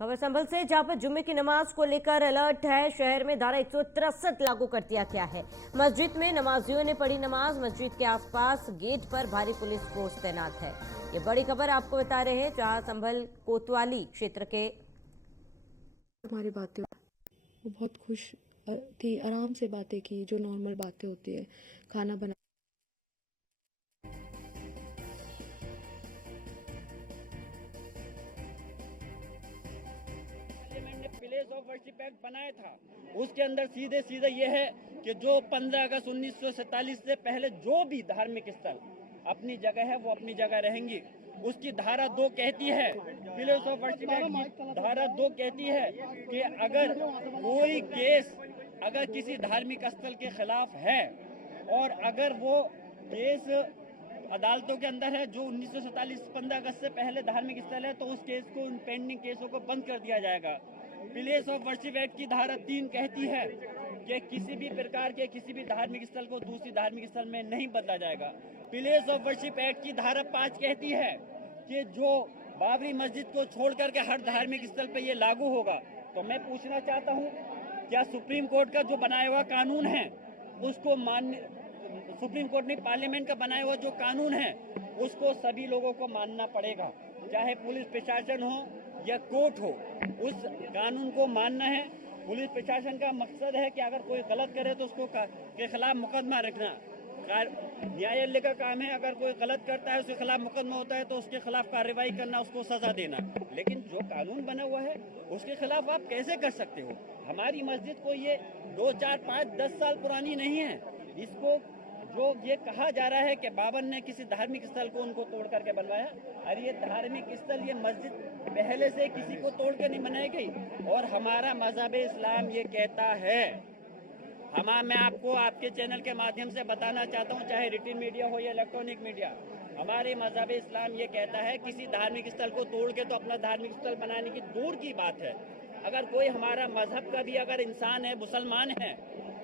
खबर संभल से, जहां पर जुम्मे की नमाज को लेकर अलर्ट है। शहर में धारा 163 लागू कर दिया गया है। मस्जिद में नमाजियों ने पढ़ी नमाज। मस्जिद के आसपास गेट पर भारी पुलिस फोर्स तैनात है। ये बड़ी खबर आपको बता रहे हैं, जहां संभल कोतवाली क्षेत्र के हमारी बातें वो बहुत खुश थी, आराम से बातें की, जो नॉर्मल बातें होती है, खाना बना। पार्लियामेंट ने प्लेस ऑफ वर्शिप एक्ट बनाया था, उसके अंदर सीधे सीधे ये है कि जो 15 अगस्त 1947 से पहले जो भी धार्मिक स्थल अपनी जगह है वो अपनी जगह रहेंगी। उसकी धारा 2 कहती है, प्लेस ऑफ वर्शिप एक्ट की धारा 2 कहती है कि अगर कोई केस अगर किसी धार्मिक स्थल के खिलाफ है और अगर वो केस अदालतों के अंदर है जो 1947 15 अगस्त से पहले धार्मिक स्थल है, तो उस केस को, उन पेंडिंग केसों को बंद कर दिया जाएगा। प्लेस ऑफ वर्शिप एक्ट की धारा 3 कहती है कि किसी भी प्रकार के किसी भी धार्मिक स्थल को दूसरी धार्मिक स्थल में नहीं बदला जाएगा। प्लेस ऑफ वर्शिप एक्ट की धारा 5 कहती है कि जो बाबरी मस्जिद को छोड़ करके हर धार्मिक स्थल पे ये लागू होगा। तो मैं पूछना चाहता हूँ, क्या सुप्रीम कोर्ट का जो बनाया हुआ कानून है उसको मान्य, सुप्रीम कोर्ट ने पार्लियामेंट का बनाया हुआ जो कानून है उसको सभी लोगों को मानना पड़ेगा, चाहे पुलिस प्रशासन हो या कोर्ट हो, उस कानून को मानना है। पुलिस प्रशासन का मकसद है कि अगर कोई गलत करे तो उसको के खिलाफ मुकदमा रखना। न्यायालय का काम है, अगर कोई गलत करता है उसके खिलाफ मुकदमा होता है तो उसके खिलाफ कार्रवाई करना, उसको सजा देना। लेकिन जो कानून बना हुआ है उसके खिलाफ आप कैसे कर सकते हो? हमारी मस्जिद को ये 2, 4, 5, 10 साल पुरानी नहीं है। इसको जो ये कहा जा रहा है कि बाबर ने किसी धार्मिक स्थल को उनको तोड़ करके बनवाया, अरे ये धार्मिक स्थल, ये मस्जिद पहले से किसी को तोड़ के नहीं बनाई गई। और हमारा मजहब इस्लाम ये कहता है, मैं आपको आपके चैनल के माध्यम से बताना चाहता हूँ, चाहे रिटन मीडिया हो या इलेक्ट्रॉनिक मीडिया, हमारे मजहब इस्लाम ये कहता है किसी धार्मिक स्थल को तोड़ के तो अपना धार्मिक स्थल बनाने की दूर की बात है। अगर कोई हमारा मजहब का भी अगर इंसान है, मुसलमान है,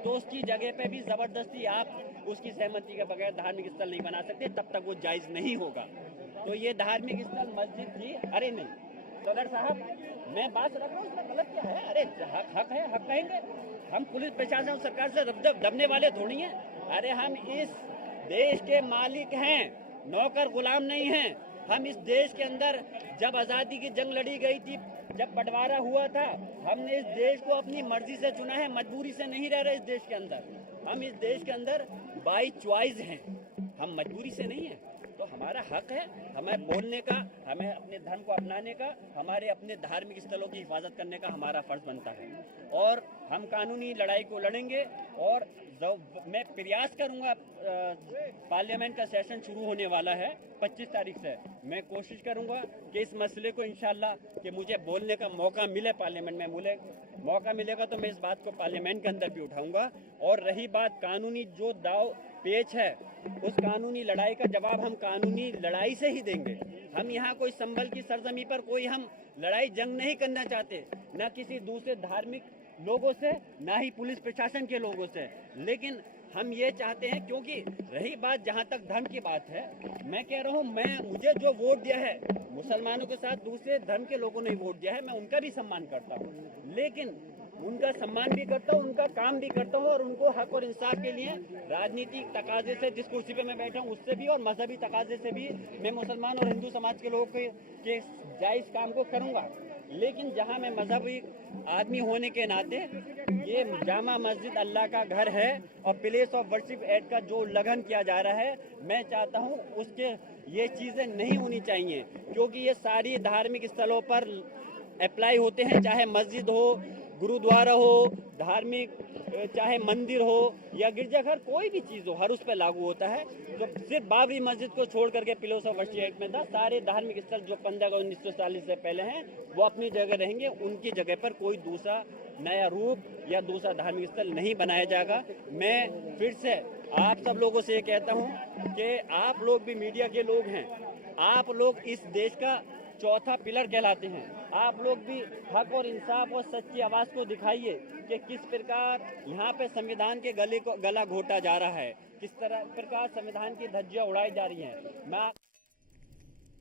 तो उसकी जगह पे भी जबरदस्ती आप उसकी सहमति के बगैर धार्मिक स्थल नहीं बना सकते, तब तक वो जायज नहीं होगा। तो ये धार्मिक स्थल मस्जिद थी। अरे नहीं सदर साहब, मैं बात रख रहा हूँ, इसमें गलत क्या है? अरे हक है, हक कहेंगे हम। पुलिस प्रशासन और सरकार से दबने वाले थोड़ी हैं। अरे हम इस देश के मालिक हैं, नौकर गुलाम नहीं हैं। हम इस देश के अंदर जब आज़ादी की जंग लड़ी गई थी, जब बंटवारा हुआ था, हमने इस देश को अपनी मर्जी से चुना है, मजबूरी से नहीं रह रहे इस देश के अंदर। हम इस देश के अंदर बाई चॉइस हैं, हम मजबूरी से नहीं हैं। तो हमारा हक है हमें बोलने का, हमें अपने धर्म को अपनाने का, हमारे अपने धार्मिक स्थलों की हिफाजत करने का हमारा फर्ज बनता है। और हम कानूनी लड़ाई को लड़ेंगे। और मैं प्रयास करूंगा, पार्लियामेंट का सेशन शुरू होने वाला है 25 तारीख से। मैं कोशिश करूंगा कि इस मसले को इंशाल्लाह कि मुझे बोलने का मौका मिले, पार्लियामेंट में मौका मिलेगा तो मैं इस बात को पार्लियामेंट के अंदर भी उठाऊंगा। और रही बात कानूनी जो दाव पेच है, उस कानूनी लड़ाई का जवाब हम कानूनी लड़ाई से ही देंगे। हम यहाँ कोई संभल की सरजमी पर कोई हम लड़ाई जंग नहीं करना चाहते, न किसी दूसरे धार्मिक लोगों से, ना ही पुलिस प्रशासन के लोगों से। लेकिन हम ये चाहते हैं, क्योंकि रही बात जहाँ तक धर्म की बात है, मैं कह रहा हूँ, मुझे जो वोट दिया है, मुसलमानों के साथ दूसरे धर्म के लोगों ने वोट दिया है, मैं उनका भी सम्मान करता हूँ। लेकिन उनका सम्मान भी करता हूँ, उनका काम भी करता हूँ, और उनको हक और इंसाफ के लिए राजनीतिक तकाजे से, जिस कुर्सी पे मैं बैठा हूँ उससे भी, और मजहबी तकाजे से भी मैं मुसलमान और हिंदू समाज के लोगों के जायज़ काम को करूँगा। लेकिन जहाँ मैं मजहबी आदमी होने के नाते, ये जामा मस्जिद अल्लाह का घर है और प्लेस ऑफ वर्शिप एक्ट का जो उल्लंघन किया जा रहा है, मैं चाहता हूँ उसके ये चीज़ें नहीं होनी चाहिए, क्योंकि ये सारी धार्मिक स्थलों पर अप्लाई होते हैं, चाहे मस्जिद हो, गुरुद्वारा हो, धार्मिक चाहे मंदिर हो या गिरजाघर, कोई भी चीज़ हो, हर उस पर लागू होता है। तो सिर्फ बाबरी मस्जिद को छोड़ करके प्लेस ऑफ वर्शिप एक्ट में था, सारे धार्मिक स्थल जो 15 अगस्त 1940 से पहले हैं वो अपनी जगह रहेंगे, उनकी जगह पर कोई दूसरा नया रूप या दूसरा धार्मिक स्थल नहीं बनाया जाएगा। मैं फिर से आप सब लोगों से ये कहता हूँ कि आप लोग भी मीडिया के लोग हैं, आप लोग इस देश का चौथा पिलर कहलाते हैं। आप लोग भी हक और इंसाफ और सच्ची आवाज़ को दिखाइए कि किस प्रकार यहाँ पे संविधान के गला घोटा जा रहा है, किस तरह प्रकार संविधान की धज्जियाँ उड़ाई जा रही हैं। मैं